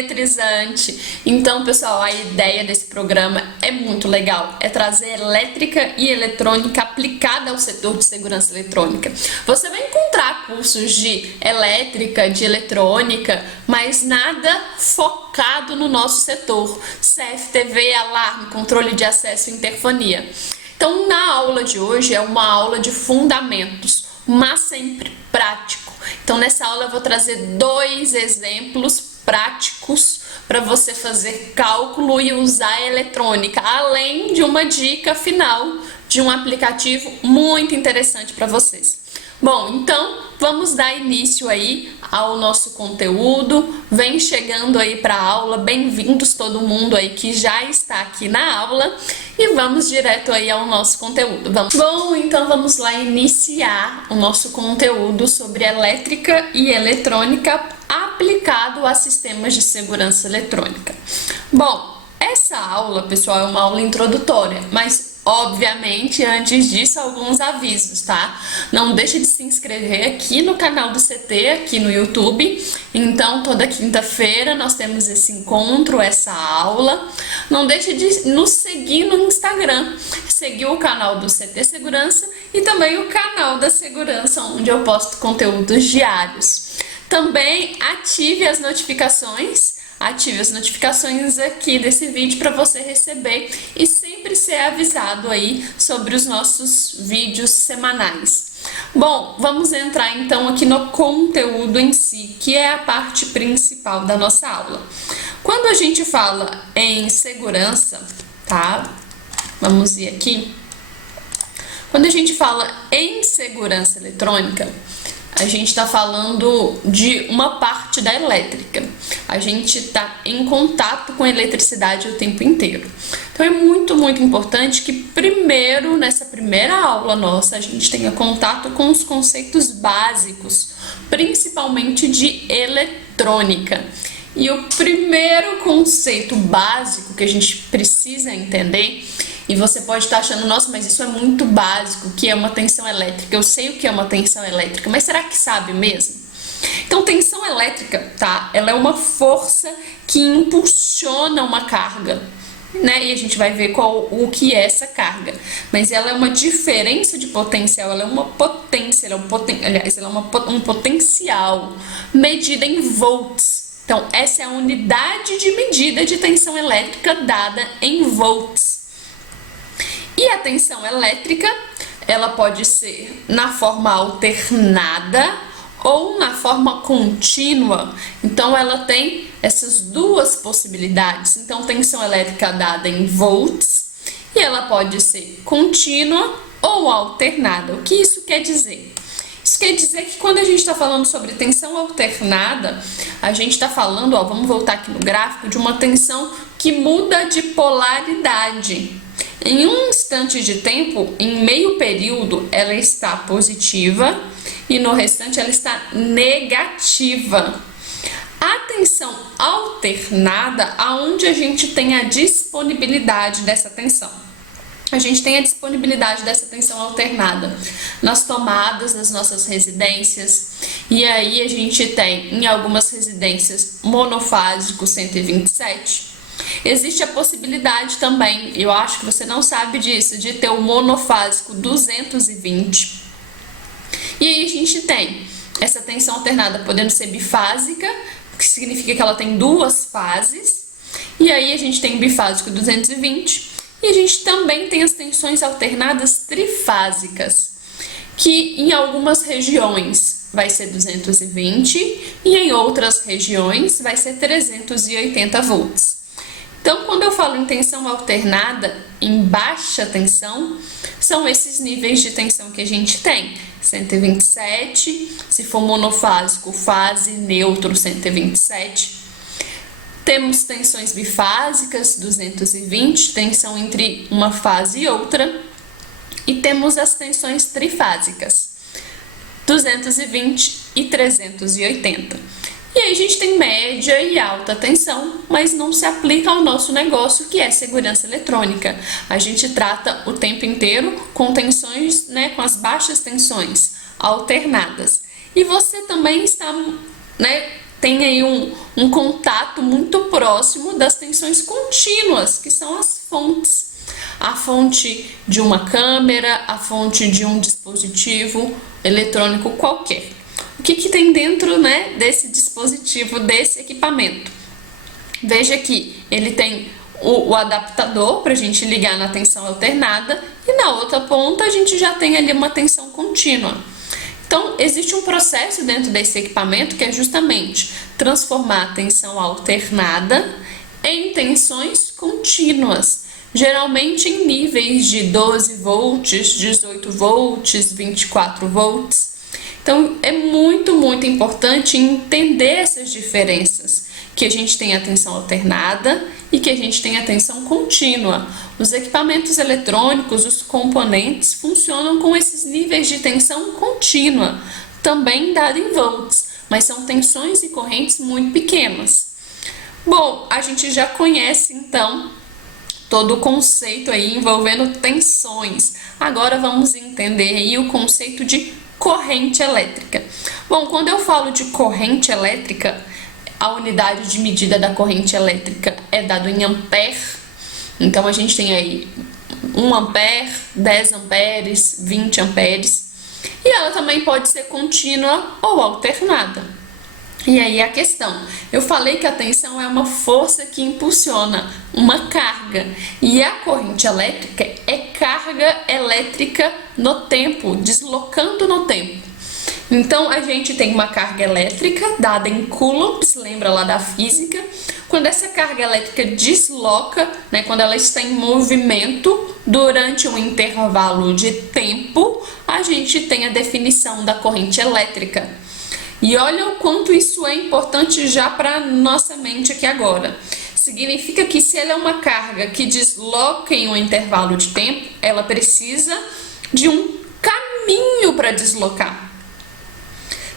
eletrizante. Então, pessoal, a ideia desse programa é muito legal. É trazer elétrica e eletrônica aplicada ao setor de segurança eletrônica. Você vai encontrar cursos de elétrica, de eletrônica, mas nada focado no nosso setor. CFTV, alarme, controle de acesso e interfonia. Então, na aula de hoje é uma aula de fundamentos, mas sempre prático. Então, nessa aula eu vou trazer 2 exemplos práticos para você fazer cálculo e usar a eletrônica, além de uma dica final de um aplicativo muito interessante para vocês. Bom, então vamos dar início aí ao nosso conteúdo. Vem chegando aí para a aula, bem-vindos todo mundo aí que já está aqui na aula e vamos direto aí ao nosso conteúdo. Bom, então vamos lá iniciar o nosso conteúdo sobre elétrica e eletrônica aplicado a sistemas de segurança eletrônica. Bom, essa aula, pessoal, é uma aula introdutória, mas obviamente, antes disso, alguns avisos, tá? Não deixe de se inscrever aqui no canal do CT, aqui no YouTube. Então, toda quinta-feira nós temos esse encontro, essa aula. Não deixe de nos seguir no Instagram, seguir o canal do CT Segurança e também o canal da Segurança, onde eu posto conteúdos diários. Também ative as notificações aqui desse vídeo para você receber e sempre ser avisado aí sobre os nossos vídeos semanais. Bom, vamos entrar então aqui no conteúdo em si, que é a parte principal da nossa aula. Quando a gente fala em segurança, tá? Vamos ir aqui. Quando a gente fala em segurança eletrônica, a gente está falando de uma parte da elétrica. A gente está em contato com a eletricidade o tempo inteiro. Então é muito importante que primeiro, nessa primeira aula nossa, a gente tenha contato com os conceitos básicos, principalmente de eletrônica. E o primeiro conceito básico que a gente precisa entender, e você pode estar achando, nossa, mas isso é muito básico, que é uma tensão elétrica. Eu sei o que é uma tensão elétrica, mas será que sabe mesmo? Então, tensão elétrica, tá? Ela é uma força que impulsiona uma carga, né? E a gente vai ver o que é essa carga. Mas ela é uma diferença de potencial, ela é uma potência, ela é um potencial medida em volts. Então, essa é a unidade de medida de tensão elétrica dada em volts. E a tensão elétrica, ela pode ser na forma alternada ou na forma contínua. Então, ela tem essas duas possibilidades. Então, tensão elétrica dada em volts e ela pode ser contínua ou alternada. O que isso quer dizer? Isso quer dizer que quando a gente está falando sobre tensão alternada, a gente está falando, ó, vamos voltar aqui no gráfico, de uma tensão que muda de polaridade. Em um instante de tempo, em meio período, ela está positiva e no restante ela está negativa. A tensão alternada, aonde a gente tem a disponibilidade dessa tensão. A gente tem a disponibilidade dessa tensão alternada nas tomadas das nossas residências. E aí a gente tem em algumas residências monofásico 127. Existe a possibilidade também, eu acho que você não sabe disso, de ter o monofásico 220. E aí a gente tem essa tensão alternada podendo ser bifásica, que significa que ela tem 2 fases. E aí a gente tem o bifásico 220. E a gente também tem as tensões alternadas trifásicas, que em algumas regiões vai ser 220 e em outras regiões vai ser 380 volts. Então, quando eu falo em tensão alternada, em baixa tensão, são esses níveis de tensão que a gente tem. 127, se for monofásico, fase, neutro, 127. Temos tensões bifásicas, 220, tensão entre uma fase e outra. E temos as tensões trifásicas, 220 e 380. E aí a gente tem média e alta tensão, mas não se aplica ao nosso negócio, que é segurança eletrônica. A gente trata o tempo inteiro com tensões, né, com as baixas tensões alternadas. E você também está, né, tem aí um contato muito próximo das tensões contínuas, que são as fontes. A fonte de uma câmera, a fonte de um dispositivo eletrônico qualquer. O que tem dentro, né, desse dispositivo, desse equipamento? Veja que ele tem o adaptador para a gente ligar na tensão alternada e na outra ponta a gente já tem ali uma tensão contínua. Então, existe um processo dentro desse equipamento que é justamente transformar a tensão alternada em tensões contínuas, geralmente em níveis de 12 volts, 18 volts, 24 volts. Então, é muito importante entender essas diferenças, que a gente tem a tensão alternada e que a gente tem a tensão contínua. Os equipamentos eletrônicos, os componentes, funcionam com esses níveis de tensão contínua, também dado em volts, mas são tensões e correntes muito pequenas. Bom, a gente já conhece então todo o conceito aí envolvendo tensões. Agora vamos entender aí o conceito de corrente elétrica. Bom, quando eu falo de corrente elétrica, a unidade de medida da corrente elétrica é dado em ampere. Então a gente tem aí 1 ampere, 10 amperes, 20 amperes. E ela também pode ser contínua ou alternada. E aí a questão, eu falei que a tensão é uma força que impulsiona uma carga, e a corrente elétrica é carga elétrica no tempo, deslocando no tempo. Então a gente tem uma carga elétrica dada em coulombs, lembra lá da física? Quando essa carga elétrica desloca, né, quando ela está em movimento durante um intervalo de tempo, a gente tem a definição da corrente elétrica. E olha o quanto isso é importante já para nossa mente aqui agora. Significa que se ela é uma carga que desloca em um intervalo de tempo, ela precisa de um caminho para deslocar.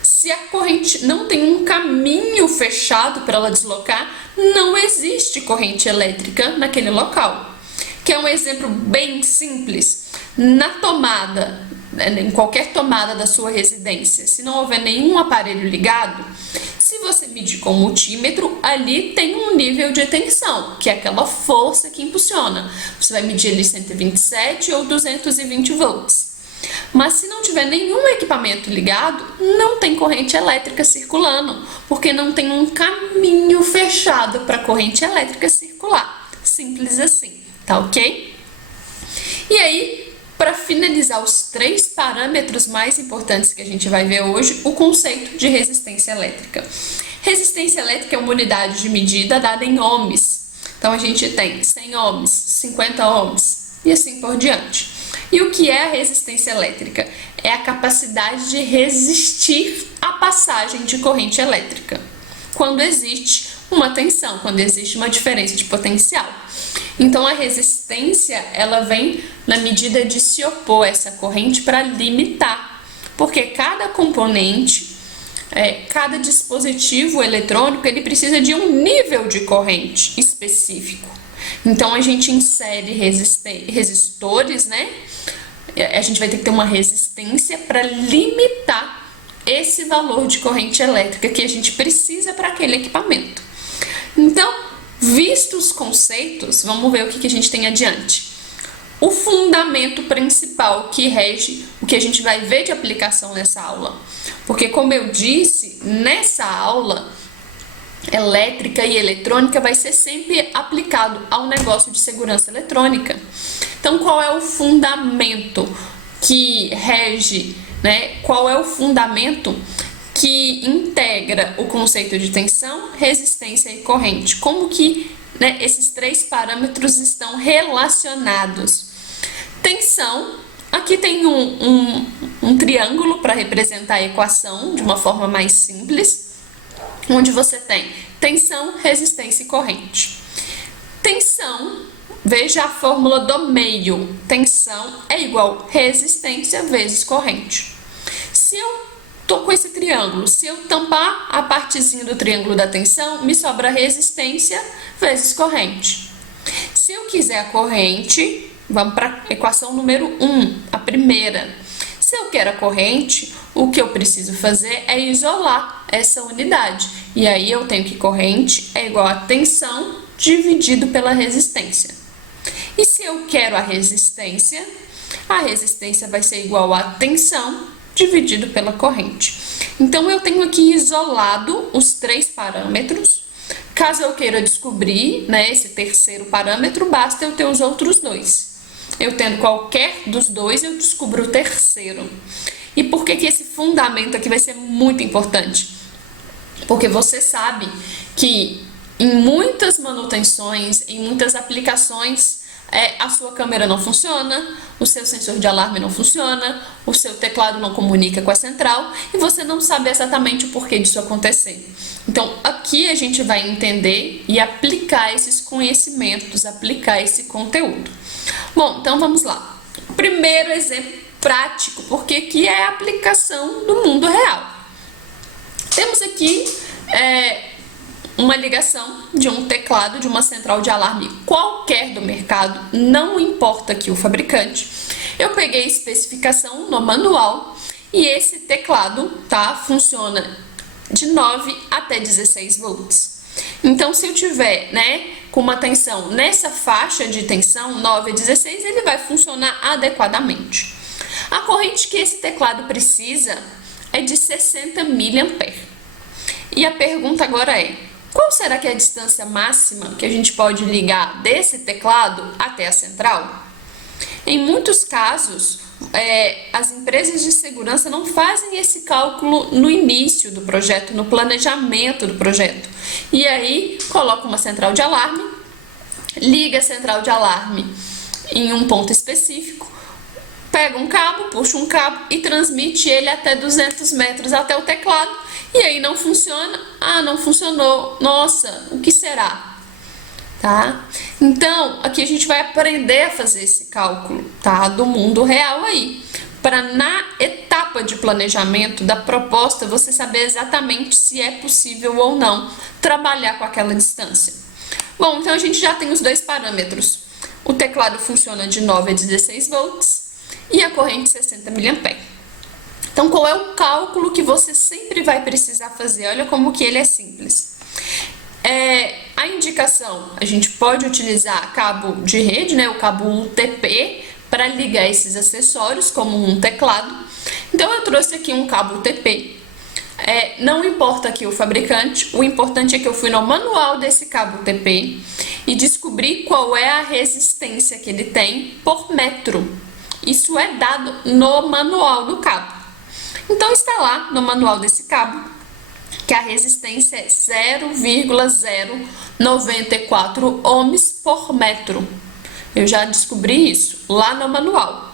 Se a corrente não tem um caminho fechado para ela deslocar, não existe corrente elétrica naquele local. Que é um exemplo bem simples. Na tomada, em qualquer tomada da sua residência, se não houver nenhum aparelho ligado, se você medir com o multímetro, ali tem um nível de tensão, que é aquela força que impulsiona. Você vai medir ali 127 ou 220 volts. Mas se não tiver nenhum equipamento ligado, não tem corrente elétrica circulando, porque não tem um caminho fechado para a corrente elétrica circular. Simples assim, tá ok? E aí, para finalizar os 3 parâmetros mais importantes que a gente vai ver hoje, o conceito de resistência elétrica. Resistência elétrica é uma unidade de medida dada em ohms. Então a gente tem 100 ohms, 50 ohms e assim por diante. E o que é a resistência elétrica? É a capacidade de resistir à passagem de corrente elétrica, quando existe uma tensão, quando existe uma diferença de potencial. Então a resistência, ela vem na medida de se opor a essa corrente para limitar, porque cada componente, cada dispositivo eletrônico, ele precisa de um nível de corrente específico. Então a gente insere resistores, né? A gente vai ter que ter uma resistência para limitar esse valor de corrente elétrica que a gente precisa para aquele equipamento. Então, vistos os conceitos, vamos ver o que a gente tem adiante. O fundamento principal que rege o que a gente vai ver de aplicação nessa aula. Porque, como eu disse, nessa aula, elétrica e eletrônica vai ser sempre aplicado ao negócio de segurança eletrônica. Então, qual é o fundamento que rege, né? Qual é o fundamento que integra o conceito de tensão, resistência e corrente? Como que, né, esses 3 parâmetros estão relacionados? Tensão, aqui tem um triângulo para representar a equação de uma forma mais simples, onde você tem tensão, resistência e corrente. Tensão, veja a fórmula do meio. Tensão é igual resistência vezes corrente. Se eu tô com esse triângulo, se eu tampar a partezinha do triângulo da tensão, me sobra resistência vezes corrente. Se eu quiser a corrente, vamos para a equação número 1, a primeira. Se eu quero a corrente, o que eu preciso fazer é isolar essa unidade. E aí eu tenho que corrente é igual a tensão dividido pela resistência. E se eu quero a resistência vai ser igual a tensão dividido pela corrente. Então, eu tenho aqui isolado os 3 parâmetros. Caso eu queira descobrir, né, esse terceiro parâmetro, basta eu ter os outros 2. Eu tendo qualquer dos 2, eu descubro o terceiro. E por que esse fundamento aqui vai ser muito importante? Porque você sabe que em muitas manutenções, em muitas aplicações, a sua câmera não funciona, o seu sensor de alarme não funciona, o seu teclado não comunica com a central e você não sabe exatamente o porquê disso acontecer. Então, aqui a gente vai entender e aplicar esses conhecimentos, aplicar esse conteúdo. Bom, então vamos lá. Primeiro exemplo prático, porque aqui é a aplicação do mundo real. Temos aqui uma ligação de um teclado de uma central de alarme qualquer do mercado, não importa aqui o fabricante. Eu peguei a especificação no manual e esse teclado, tá, funciona de 9 até 16 volts. Então, se eu tiver, né, com uma tensão nessa faixa de tensão, 9 a 16, ele vai funcionar adequadamente. A corrente que esse teclado precisa é de 60 mA. E a pergunta agora é: qual será que é a distância máxima que a gente pode ligar desse teclado até a central? Em muitos casos, as empresas de segurança não fazem esse cálculo no início do projeto, no planejamento do projeto. E aí, coloca uma central de alarme, liga a central de alarme em um ponto específico, pega um cabo, puxa um cabo e transmite ele até 200 metros até o teclado. E aí não funciona, não funcionou, nossa, o que será? Tá? Então, aqui a gente vai aprender a fazer esse cálculo, tá? Do mundo real aí, para na etapa de planejamento da proposta você saber exatamente se é possível ou não trabalhar com aquela distância. Bom, então a gente já tem os 2 parâmetros. O teclado funciona de 9 a 16 volts e a corrente 60 mA. Então, qual é o cálculo que você sempre vai precisar fazer? Olha como que ele é simples. A indicação, a gente pode utilizar cabo de rede, né, o cabo UTP, para ligar esses acessórios, como um teclado. Então, eu trouxe aqui um cabo UTP. Não importa aqui o fabricante, o importante é que eu fui no manual desse cabo UTP e descobri qual é a resistência que ele tem por metro. Isso é dado no manual do cabo. Então, está lá no manual desse cabo que a resistência é 0,094 ohms por metro. Eu já descobri isso lá no manual.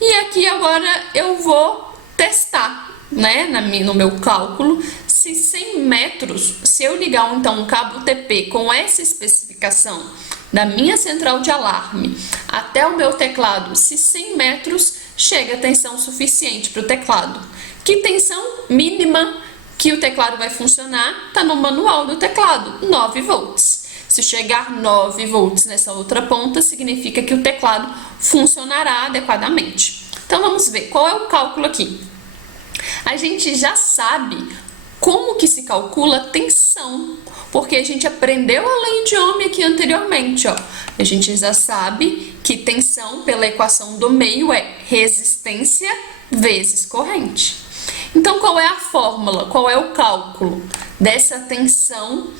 E aqui agora eu vou testar, né, no meu cálculo, se 100 metros, se eu ligar então um cabo UTP com essa especificação da minha central de alarme até o meu teclado, se 100 metros chega a tensão suficiente para o teclado. Que tensão mínima que o teclado vai funcionar está no manual do teclado, 9 volts. Se chegar 9 volts nessa outra ponta, significa que o teclado funcionará adequadamente. Então vamos ver qual é o cálculo aqui. A gente já sabe como que se calcula tensão, porque a gente aprendeu a lei de Ohm aqui anteriormente, ó. A gente já sabe que tensão pela equação do meio é resistência vezes corrente. Então, qual é a fórmula? Qual é o cálculo dessa tensão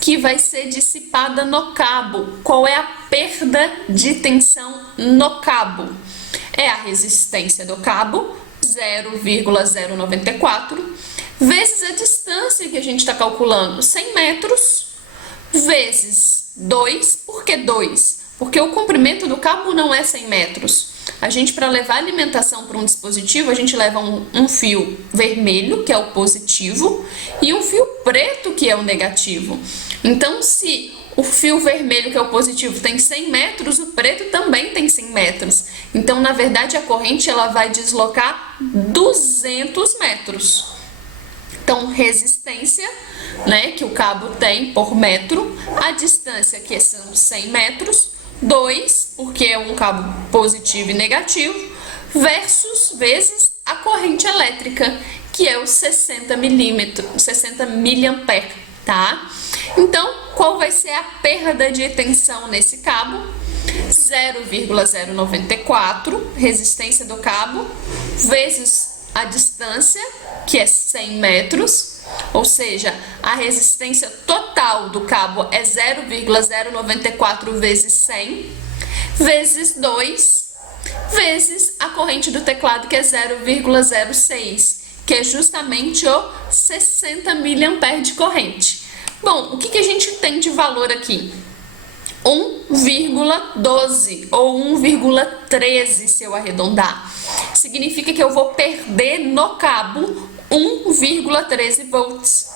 que vai ser dissipada no cabo? Qual é a perda de tensão no cabo? É a resistência do cabo, 0,094, vezes a distância que a gente está calculando, 100 metros, vezes 2. Por que 2? Porque o comprimento do cabo não é 100 metros. A gente, para levar alimentação para um dispositivo, a gente leva um fio vermelho, que é o positivo, e um fio preto, que é o negativo. Então, se o fio vermelho, que é o positivo, tem 100 metros, o preto também tem 100 metros. Então, na verdade, a corrente ela vai deslocar 200 metros. Então, resistência, né, que o cabo tem por metro, a distância, que são 100 metros, 2, porque é um cabo positivo e negativo, vezes a corrente elétrica, que é o 60 miliampere, tá? Então, qual vai ser a perda de tensão nesse cabo? 0,094, resistência do cabo, vezes a distância, que é 100 metros, ou seja, a resistência total do cabo é 0,094 vezes 100, vezes 2, vezes a corrente do teclado, que é 0,06, que é justamente o 60 miliampere de corrente. Bom, o que a gente tem de valor aqui? 1,12 ou 1,13 se eu arredondar. Significa que eu vou perder no cabo 1,13 volts.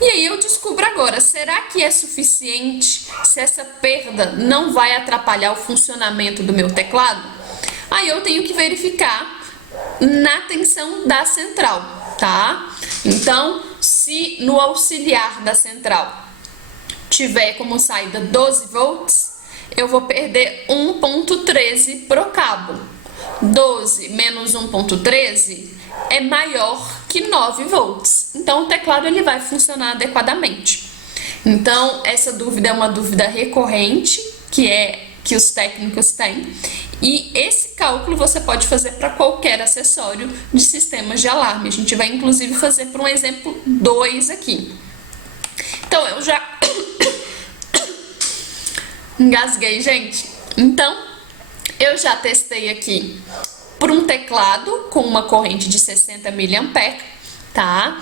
E aí eu descubro agora, será que é suficiente se essa perda não vai atrapalhar o funcionamento do meu teclado? Aí eu tenho que verificar na tensão da central, tá? Então, se no auxiliar da central tiver como saída 12 volts, eu vou perder 1,13 pro cabo. 12 menos 1,13 é maior que 9 volts. Então, o teclado ele vai funcionar adequadamente. Então, essa dúvida é uma dúvida recorrente, que os técnicos têm. E esse cálculo você pode fazer para qualquer acessório de sistemas de alarme. A gente vai, inclusive, fazer para um exemplo 2 aqui. Então, eu já... engasguei, gente. Então, eu já testei aqui por um teclado com uma corrente de 60 miliampere, tá?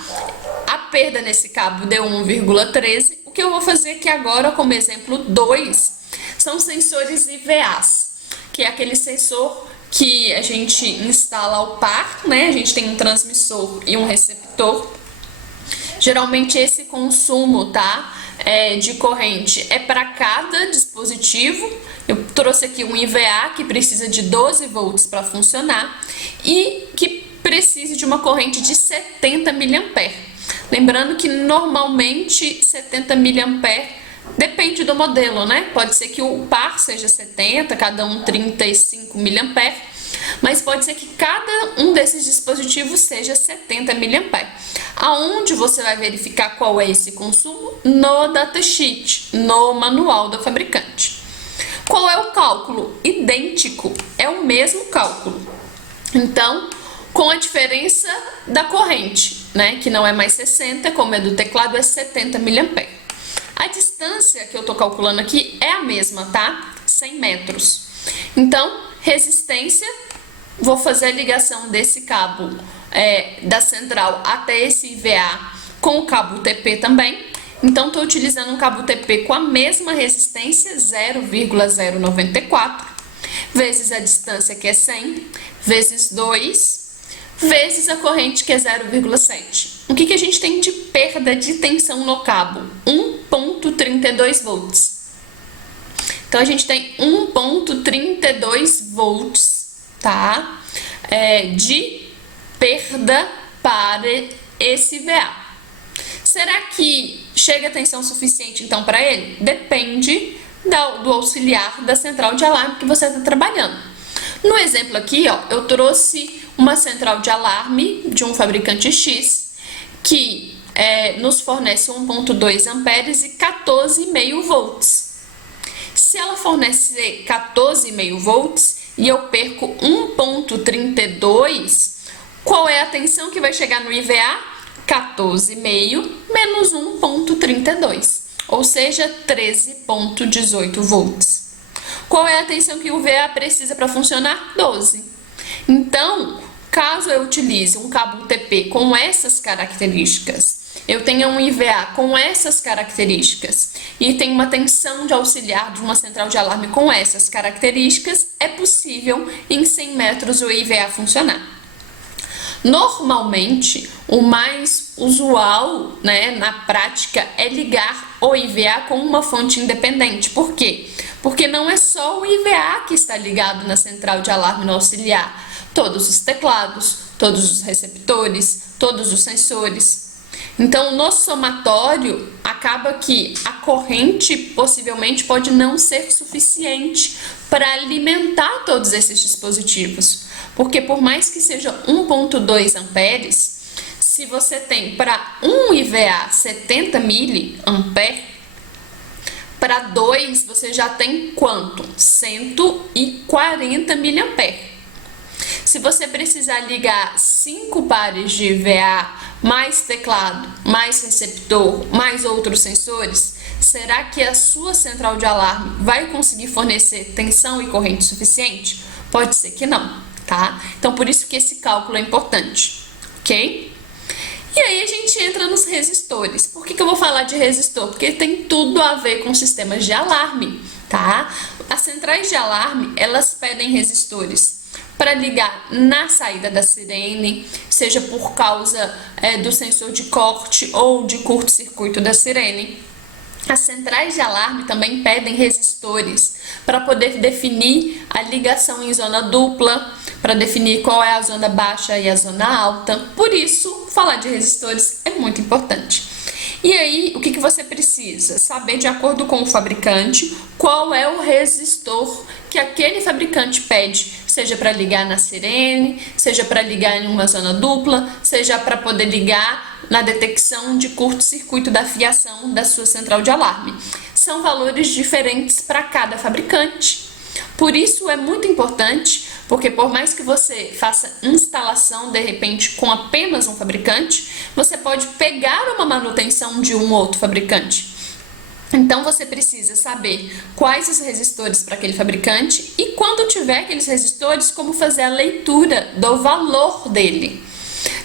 A perda nesse cabo deu 1,13. O que eu vou fazer aqui agora, como exemplo 2, são sensores IVAs, que é aquele sensor que a gente instala ao par, né? A gente tem um transmissor e um receptor. Geralmente esse consumo, tá? De corrente é para cada dispositivo. Eu trouxe aqui um IVA que precisa de 12 volts para funcionar e que precisa de uma corrente de 70 miliampere. Lembrando que normalmente 70 miliampere depende do modelo, né? Pode ser que o par seja 70, cada um 35 miliampere, mas pode ser que cada um desses dispositivos seja 70 miliampere. Aonde você vai verificar qual é esse consumo? No datasheet, no manual do fabricante. Qual é o cálculo? Idêntico, é o mesmo cálculo. Então, com a diferença da corrente, né? Que não é mais 60, como é do teclado, é 70 miliampere. A distância que eu tô calculando aqui é a mesma, tá? 100 metros. Então, resistência, vou fazer a ligação desse cabo da central até esse IVA com o cabo UTP também. Então, estou utilizando um cabo UTP com a mesma resistência, 0,094, vezes a distância, que é 100, vezes 2, vezes a corrente, que é 0,7. O que a gente tem de perda de tensão no cabo? 1,32 volts. Então, a gente tem 1,32 volts, tá? De perda para esse VA. Será que chega a tensão suficiente, então, para ele? Depende do auxiliar da central de alarme que você está trabalhando. No exemplo aqui, ó, eu trouxe uma central de alarme de um fabricante X que nos fornece 1,2 amperes e 14,5 volts. Se ela fornecer 14,5 volts e eu perco 1,32, qual é a tensão que vai chegar no IVA? 14,5 menos 1,32, ou seja, 13,18 volts. Qual é a tensão que o VA precisa para funcionar? 12. Então, caso eu utilize um cabo UTP com essas características, eu tenha um IVA com essas características e tenho uma tensão de auxiliar de uma central de alarme com essas características, é possível em 100 metros o IVA funcionar. Normalmente, o mais usual, né, na prática é ligar o IVA com uma fonte independente. Por quê? Porque não é só o IVA que está ligado na central de alarme no auxiliar. Todos os teclados, todos os receptores, todos os sensores. Então, no somatório, acaba que a corrente possivelmente pode não ser suficiente para alimentar todos esses dispositivos. Porque por mais que seja 1,2 amperes, se você tem para 1 IVA 70 mA, para 2 você já tem quanto? 140 mA. Se você precisar ligar 5 pares de IVA, mais teclado, mais receptor, mais outros sensores, será que a sua central de alarme vai conseguir fornecer tensão e corrente suficiente? Pode ser que não, tá? Então, por isso que esse cálculo é importante, ok? E aí a gente entra nos resistores. Por que eu vou falar de resistor? Porque tem tudo a ver com sistemas de alarme, tá? As centrais de alarme, elas pedem resistores para ligar na saída da sirene, seja por causa do sensor de corte ou de curto-circuito da sirene. As centrais de alarme também pedem resistores para poder definir a ligação em zona dupla, para definir qual é a zona baixa e a zona alta. Por isso, falar de resistores é muito importante. E aí, o que você precisa? Saber, de acordo com o fabricante, qual é o resistor que aquele fabricante pede, seja para ligar na sirene, seja para ligar em uma zona dupla, seja para poder ligar na detecção de curto-circuito da fiação da sua central de alarme. São valores diferentes para cada fabricante. Por isso é muito importante, porque por mais que você faça instalação de repente com apenas um fabricante, você pode pegar uma manutenção de um outro fabricante. Então você precisa saber quais os resistores para aquele fabricante e, quando tiver aqueles resistores, como fazer a leitura do valor dele.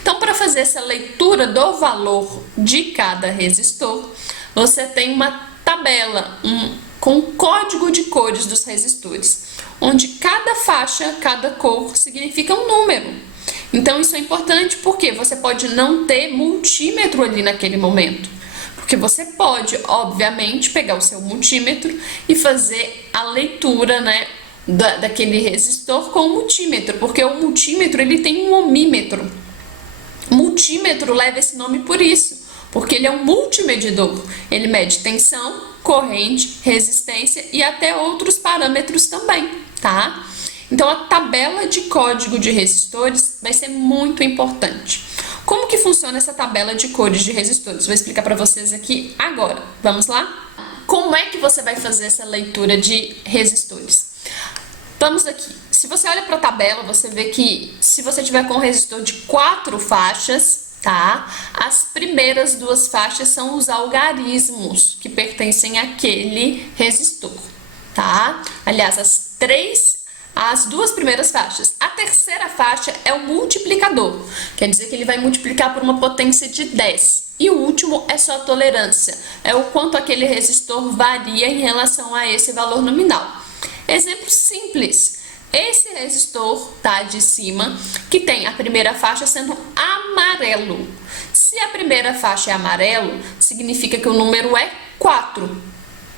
Então, para fazer essa leitura do valor de cada resistor, você tem uma tabela com o código de cores dos resistores, onde cada faixa, cada cor significa um número. Então isso é importante porque você pode não ter multímetro ali naquele momento. Porque você pode, obviamente, pegar o seu multímetro e fazer a leitura, né, daquele resistor com o multímetro, porque o multímetro ele tem um ohmímetro. Multímetro leva esse nome por isso, porque ele é um multimedidor. Ele mede tensão, corrente, resistência e até outros parâmetros também, tá? Então a tabela de código de resistores vai ser muito importante. Como que funciona essa tabela de cores de resistores? Vou explicar para vocês aqui agora. Vamos lá? Como é que você vai fazer essa leitura de resistores? Vamos aqui. Se você olha para a tabela, você vê que se você tiver com um resistor de 4 faixas, tá? As primeiras 2 faixas são os algarismos que pertencem àquele resistor, tá? Aliás, as 2 primeiras faixas. A terceira faixa é o multiplicador, quer dizer que ele vai multiplicar por uma potência de 10. E o último é só a tolerância, é o quanto aquele resistor varia em relação a esse valor nominal. Exemplo simples, esse resistor tá de cima, que tem a primeira faixa sendo amarelo. Se a primeira faixa é amarelo, significa que o número é 4,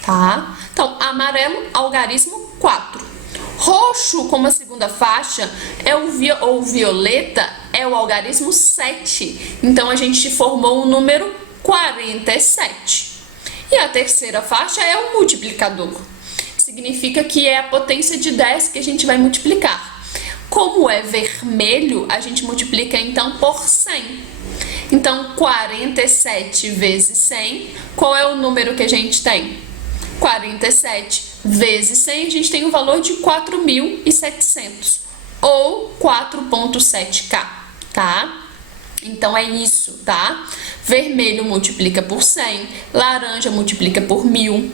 tá? Então, amarelo, algarismo 4. Roxo, como a segunda faixa, ou violeta, é o algarismo 7. Então, a gente formou o número 47. E a terceira faixa é o multiplicador. Significa que é a potência de 10 que a gente vai multiplicar. Como é vermelho, a gente multiplica então por 100. Então, 47 vezes 100, qual é o número que a gente tem? 47 vezes 100, a gente tem o valor de 4.700, ou 4,7K, tá? Então, é isso, tá? Vermelho multiplica por 100, laranja multiplica por 1.000.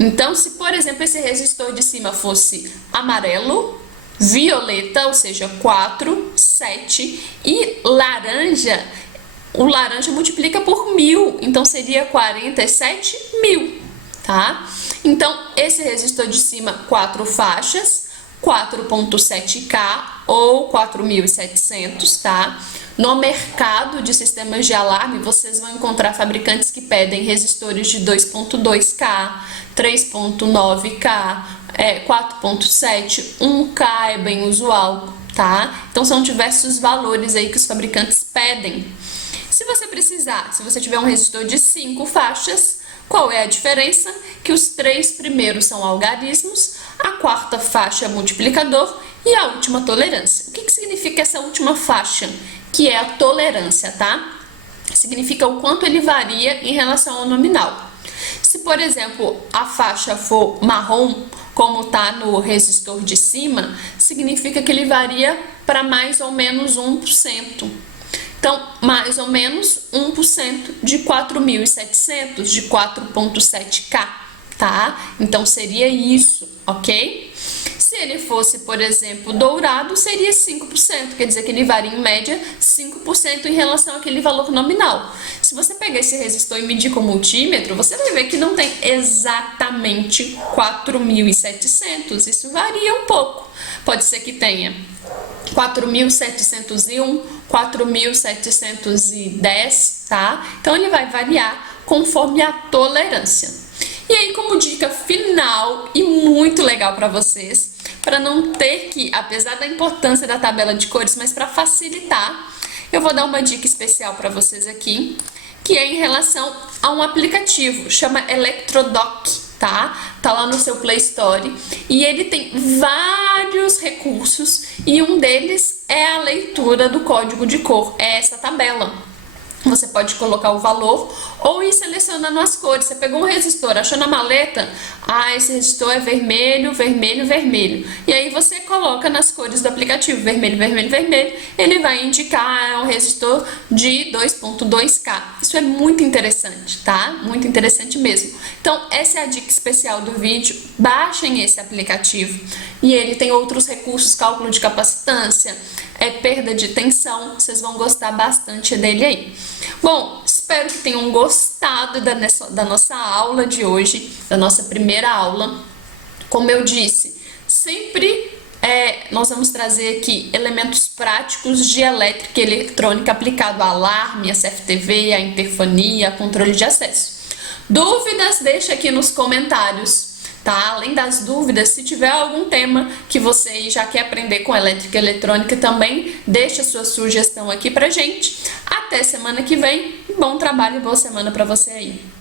Então, se, por exemplo, esse resistor de cima fosse amarelo, violeta, ou seja, 4, 7, e laranja, o laranja multiplica por 1.000, então seria 47.000, tá? Então, esse resistor de cima, 4 faixas, 4,7K ou 4.700, tá? No mercado de sistemas de alarme, vocês vão encontrar fabricantes que pedem resistores de 2,2K, 3,9K, 4,7, 1K é bem usual, tá? Então, são diversos valores aí que os fabricantes pedem. Se você tiver um resistor de 5 faixas, qual é a diferença? Que os 3 primeiros são algarismos, a 4ª faixa é multiplicador e a última tolerância. O que significa essa última faixa? Que é a tolerância, tá? significa o quanto ele varia em relação ao nominal. Se, por exemplo, a faixa for marrom, como está no resistor de cima, significa que ele varia para mais ou menos 1%. Então, mais ou menos 1% de 4.700, de 4,7K, tá? Então, seria isso, ok? Se ele fosse, por exemplo, dourado, seria 5%, quer dizer que ele varia em média 5% em relação àquele valor nominal. Se você pegar esse resistor e medir com multímetro, você vai ver que não tem exatamente 4.700, isso varia um pouco. Pode ser que tenha 4.701, 4.710, tá? Então ele vai variar conforme a tolerância. E aí, como dica final e muito legal para vocês, para não ter que, apesar da importância da tabela de cores, mas para facilitar, eu vou dar uma dica especial para vocês aqui, que é em relação a um aplicativo, chama Electrodoc, tá? Tá lá no seu Play Store e ele tem vários recursos e um deles é a leitura do código de cor, é essa tabela. Você pode colocar o valor ou ir selecionando as cores. Você pegou um resistor, achou na maleta, esse resistor é vermelho, vermelho, vermelho. E aí você coloca nas cores do aplicativo, vermelho, vermelho, vermelho, ele vai indicar um resistor de 2,2K. Isso é muito interessante, tá? Muito interessante mesmo. Então, essa é a dica especial do vídeo. Baixem esse aplicativo e ele tem outros recursos, cálculo de capacitância, perda de tensão, vocês vão gostar bastante dele aí. Bom, espero que tenham gostado da nossa aula de hoje, da nossa primeira aula. Como eu disse, sempre nós vamos trazer aqui elementos práticos de elétrica e eletrônica aplicado a alarme, a CFTV, a interfonia, a controle de acesso. Dúvidas, deixa aqui nos comentários. Tá? Além das dúvidas, se tiver algum tema que você já quer aprender com elétrica e eletrônica também, deixa sua sugestão aqui pra gente. Até semana que vem. Bom trabalho e boa semana pra você aí.